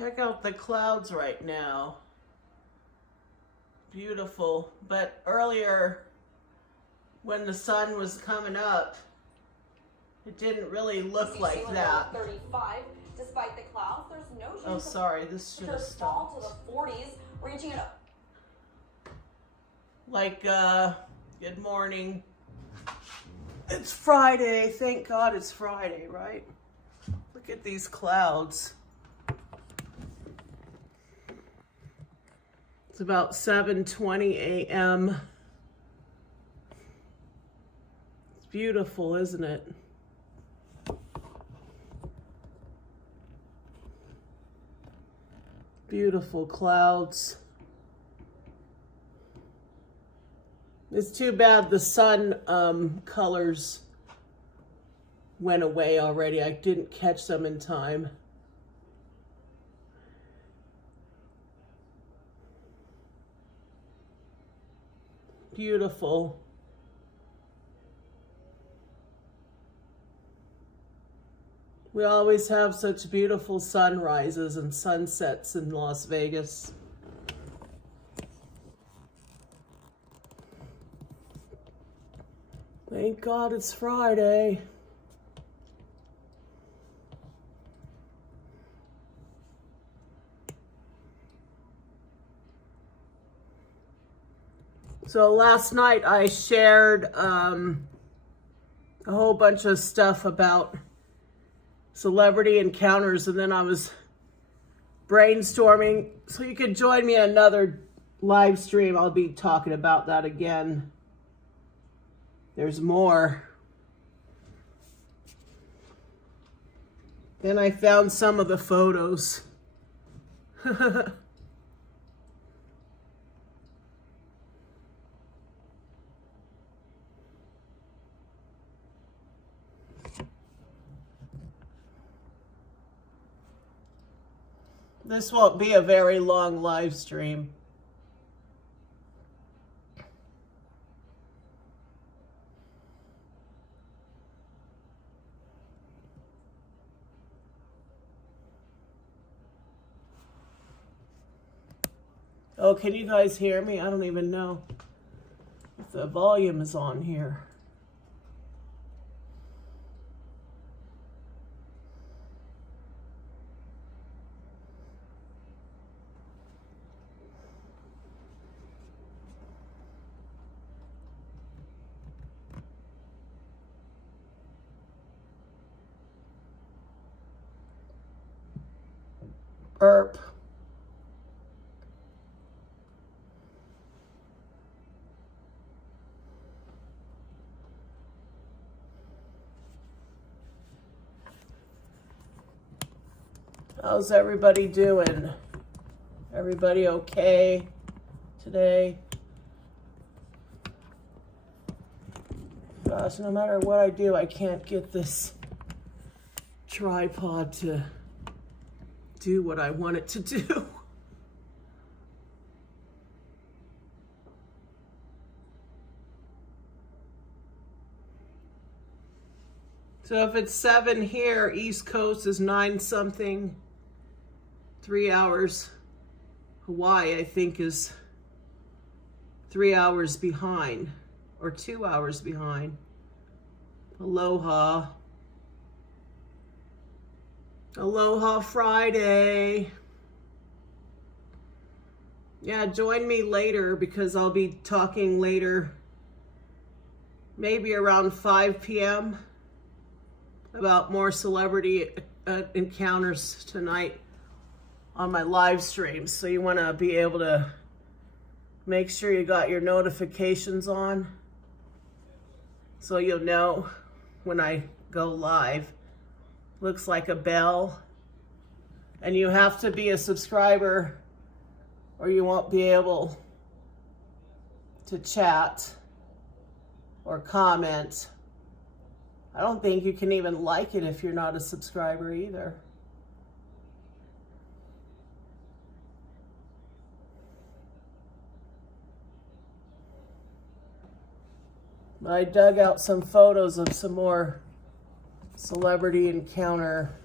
Check out the clouds right now. Beautiful. But earlier, when the sun was coming up, it didn't really look like that. 35, despite the clouds, there's no chance. Oh, sorry, this should have stopped. Fall to the 40s, reaching it up. Like, good morning. It's Friday. Thank God it's Friday, right? Look at these clouds. It's about 7:20 a.m. It's beautiful, isn't it? Beautiful clouds. It's too bad the sun colors went away already. I didn't catch them in time. Beautiful. We always have such beautiful sunrises and sunsets in Las Vegas. Thank God it's Friday. So last night I shared a whole bunch of stuff about celebrity encounters, and then I was brainstorming. So you could join me in another live stream. I'll be talking about that again. There's more. Then I found some of the photos. This won't be a very long live stream. Oh, can you guys hear me? I don't even know if the volume is on here. Burp. How's everybody doing? Everybody okay today? Gosh, no matter what I do, I can't get this tripod to do what I want it to do. So if it's 7 here, East Coast is 9 something. 3 hours. Hawaii, I think, is 3 hours behind, or 2 hours behind. Aloha. Aloha Friday. Yeah, join me later because I'll be talking later, maybe around 5 p.m. about more celebrity encounters tonight on my live stream. So you want to be able to make sure you got your notifications on so you'll know when I go live. Looks like a bell. And you have to be a subscriber or you won't be able to chat or comment. I don't think you can even like it if you're not a subscriber either. But I dug out some photos of some more celebrity encounter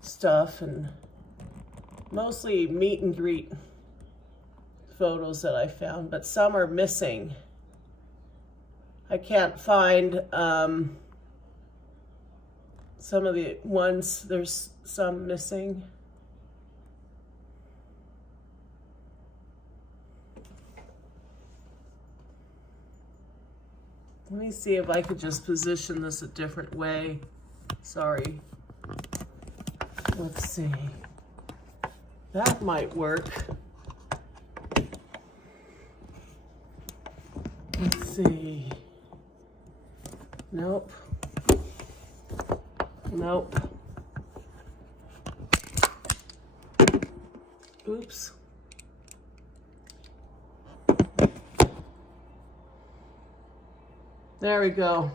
stuff, and Mostly meet and greet photos that I found, but some are missing. I can't find some of the ones, there's some missing. Let me see if I could just position this a different way. Sorry. Let's see. That might work. Let's see. Nope. Nope. Oops. There we go.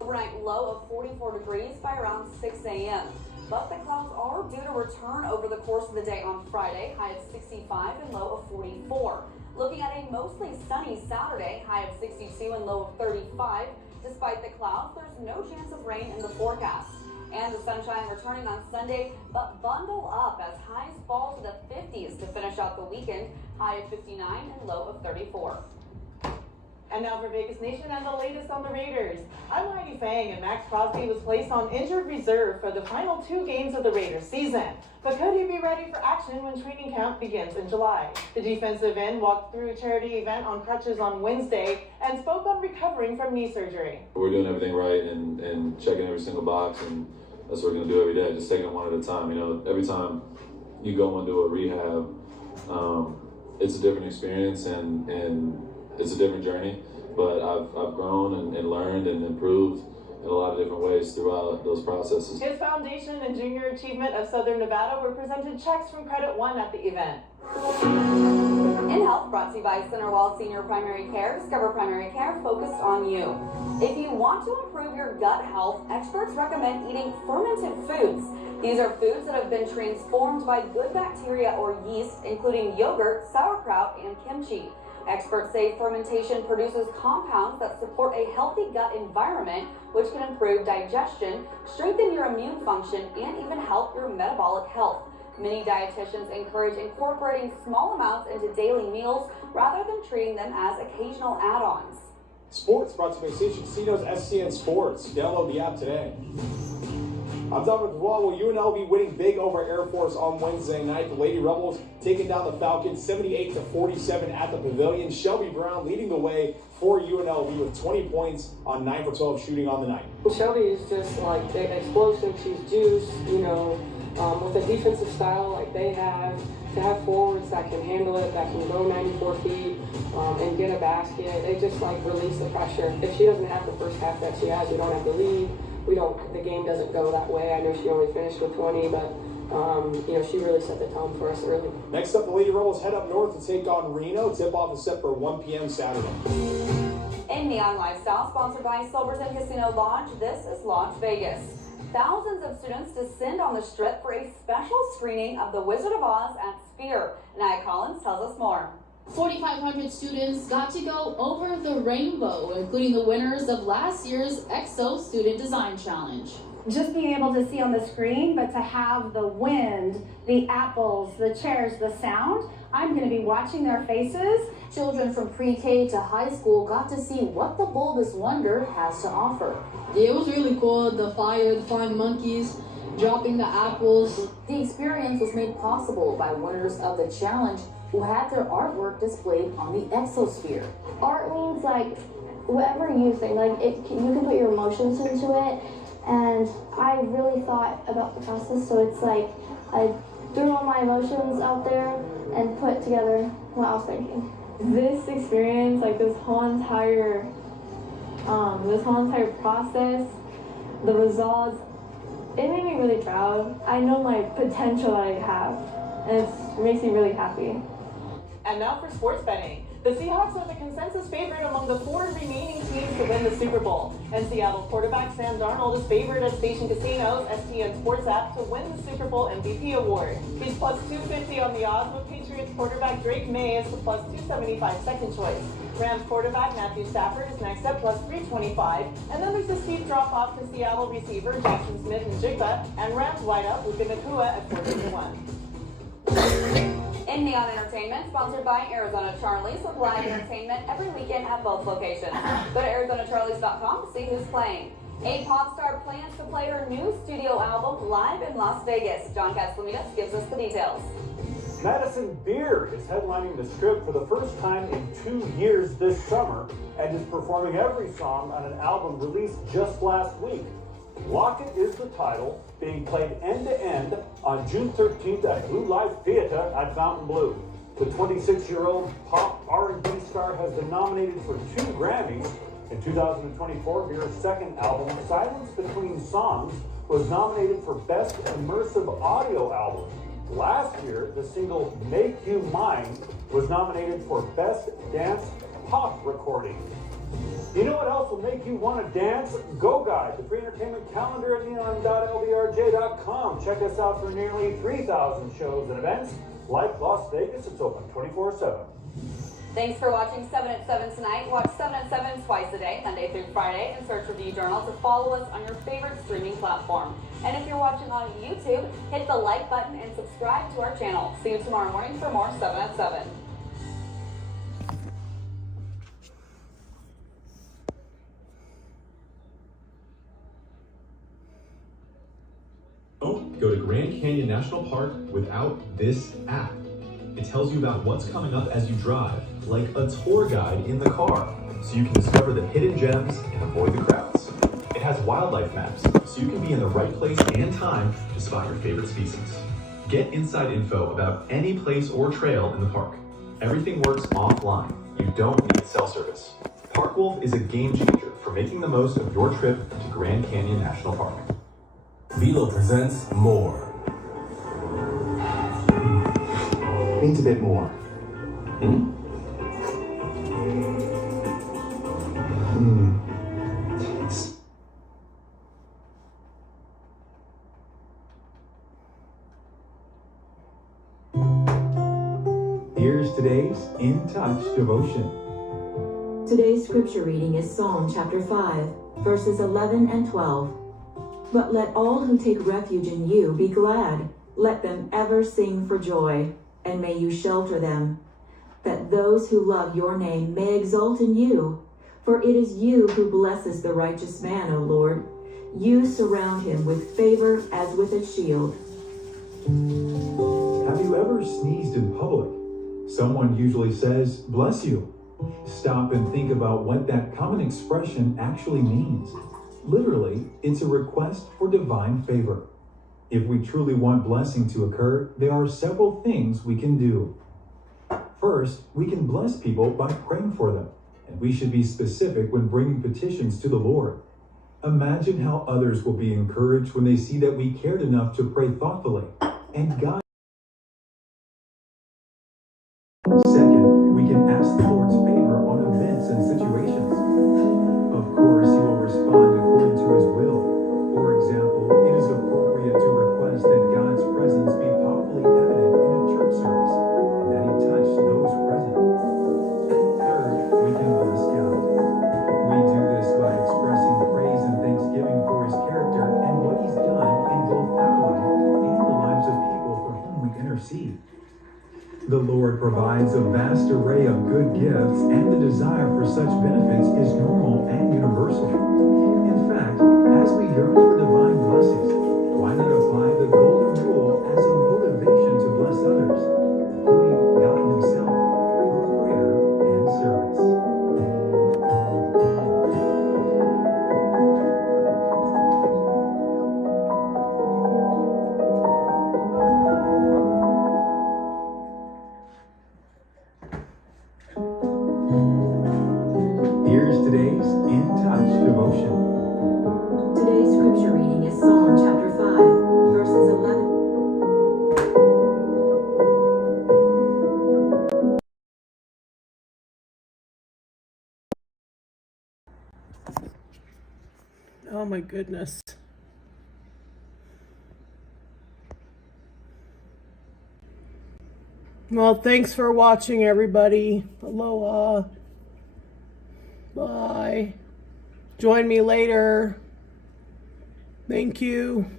Overnight low of 44 degrees by around 6 a.m. But the clouds are due to return over the course of the day on Friday, high of 65 and low of 44. Looking at a mostly sunny Saturday, high of 62 and low of 35. Despite the clouds, there's no chance of rain in the forecast. And the sunshine returning on Sunday, but bundle up as highs fall to the 50s to finish out the weekend, high of 59 and low of 34. And now for Vegas Nation and the latest on the Raiders. I'm Heidi Fang, and Max Crosby was placed on injured reserve for the final 2 games of the Raiders season. But could he be ready for action when training camp begins in July? The defensive end walked through a charity event on crutches on Wednesday and spoke on recovering from knee surgery. We're doing everything right and checking every single box, and that's what we're going to do every day, just taking it one at a time. You know, every time you go into a rehab, it's a different experience and it's a different journey, but I've grown and learned and improved in a lot of different ways throughout those processes. His foundation and junior achievement of Southern Nevada were presented checks from Credit One at the event. In Health, brought to you by Centerwell Senior Primary Care. Discover primary care focused on you. If you want to improve your gut health, experts recommend eating fermented foods. These are foods that have been transformed by good bacteria or yeast, including yogurt, sauerkraut, and kimchi. Experts say fermentation produces compounds that support a healthy gut environment, which can improve digestion, strengthen your immune function, and even help your metabolic health. Many dietitians encourage incorporating small amounts into daily meals rather than treating them as occasional add-ons. Sports brought to you by Station Casinos SCN Sports. Download the app today. I'm done with Raw. Will UNLV winning big over Air Force on Wednesday night? The Lady Rebels taking down the Falcons 78-47 at the Pavilion. Shelby Brown leading the way for UNLV with 20 points on 9 for 12 shooting on the night. Shelby is just like explosive. She's juice, you know, with a defensive style like they have. To have forwards that can handle it, that can go 94 feet and get a basket, they just like release the pressure. If she doesn't have the first half that she has, we don't have the lead. The game doesn't go that way. I know she only finished with 20, but you know, she really set the tone for us early. Next up, the Lady Rebels head up north to take on Reno. Tip-off is set for 1 p.m. Saturday. In Neon Lifestyle, sponsored by Silverton Casino Lodge, this is Lodge Vegas. Thousands of students descend on the Strip for a special screening of The Wizard of Oz at Sphere. Nia Collins tells us more. 4,500 students got to go over the rainbow, including the winners of last year's EXO Student Design Challenge. Just being able to see on the screen, but to have the wind, the apples, the chairs, the sound, I'm going to be watching their faces. Children from pre-K to high school got to see what the Bulbous Wonder has to offer. Yeah, it was really cool. The flying monkeys, dropping the apples. The experience was made possible by winners of the challenge who had their artwork displayed on the exosphere. Art means like whatever you think, like you can put your emotions into it, and I really thought about the process, so it's like I threw all my emotions out there and put together what I was thinking. This experience, like this whole entire process, the results, it made me really proud. I know my potential that I have, and it makes me really happy. And now for sports betting. The Seahawks are the consensus favorite among the 4 remaining teams to win the Super Bowl. And Seattle quarterback Sam Darnold is favored at Station Casinos STN Sports app to win the Super Bowl MVP award. He's plus 250 on the odds, with Patriots quarterback Drake May is the plus 275 second choice. Rams quarterback Matthew Stafford is next at plus 325. And then there's a steep drop off to Seattle receiver Jackson Smith and Jigba and Rams wideout Luka Nakua at 451. In Neon Entertainment, sponsored by Arizona Charlie's, with live entertainment every weekend at both locations. Go to ArizonaCharlies.com to see who's playing. A pop star plans to play her new studio album live in Las Vegas. John Castellamitas gives us the details. Madison Beer is headlining the Strip for the first time in 2 years this summer and is performing every song on an album released just last week. Lock It is the title, being played end-to-end on June 13th at Blue Light Theater at Fontainebleau. The 26-year-old pop R&B star has been nominated for 2 Grammys. In 2024, Beer's second album, Silence Between Songs, was nominated for Best Immersive Audio Album. Last year, the single Make You Mine was nominated for Best Dance Pop Recording. You know what else will make you want to dance? Go Guide, the free entertainment calendar at neon.lbrj.com. Check us out for nearly 3,000 shows and events. Like Las Vegas, it's open 24/7. Thanks for watching 7 at 7 tonight. Watch 7 at 7 twice a day, Monday through Friday, and search Review Journal to follow us on your favorite streaming platform. And if you're watching on YouTube, hit the like button and subscribe to our channel. See you tomorrow morning for more 7 at 7. Don't go to Grand Canyon National Park without this app. It tells you about what's coming up as you drive, like a tour guide in the car, so you can discover the hidden gems and avoid the crowds. It has wildlife maps, so you can be in the right place and time to spot your favorite species. Get inside info about any place or trail in the park. Everything works offline. You don't need cell service. Park Wolf is a game changer for making the most of your trip to Grand Canyon National Park. Velo presents More. Means a bit more. Here's today's In Touch devotion. Today's scripture reading is Psalm chapter 5, verses 11 and 12. But let all who take refuge in you be glad. Let them ever sing for joy, and may you shelter them, that those who love your name may exult in you. For it is you who blesses the righteous man, O Lord. You surround him with favor as with a shield. Have you ever sneezed in public? Someone usually says, "Bless you." Stop and think about what that common expression actually means. Literally, it's a request for divine favor. If we truly want blessing to occur, there are several things we can do. First, we can bless people by praying for them, and we should be specific when bringing petitions to the Lord. Imagine how others will be encouraged when they see that we cared enough to pray thoughtfully, and God. Second, we can ask the Lord's favor on events and situations. Of course, He will respond according to His will. For example, it is appropriate to request that God's presence be powerfully evident in a church service, and that He touch those present. Third, we can bless God. We do this by expressing praise and thanksgiving for His character and what He's done in both our life and the lives of people for whom we intercede. The Lord provides a vast array of good gifts, and the desire for such benefits is normal and universal. In fact, as we yearn for divine blessings, why not apply the golden rule as a motivation to bless others, including God Himself, through prayer and service? Here's today's In Touch devotion. Today's scripture reading is Psalm chapter 5, verses 11. Oh my goodness. Well, thanks for watching, everybody. Aloha. Bye. Join me later. Thank you.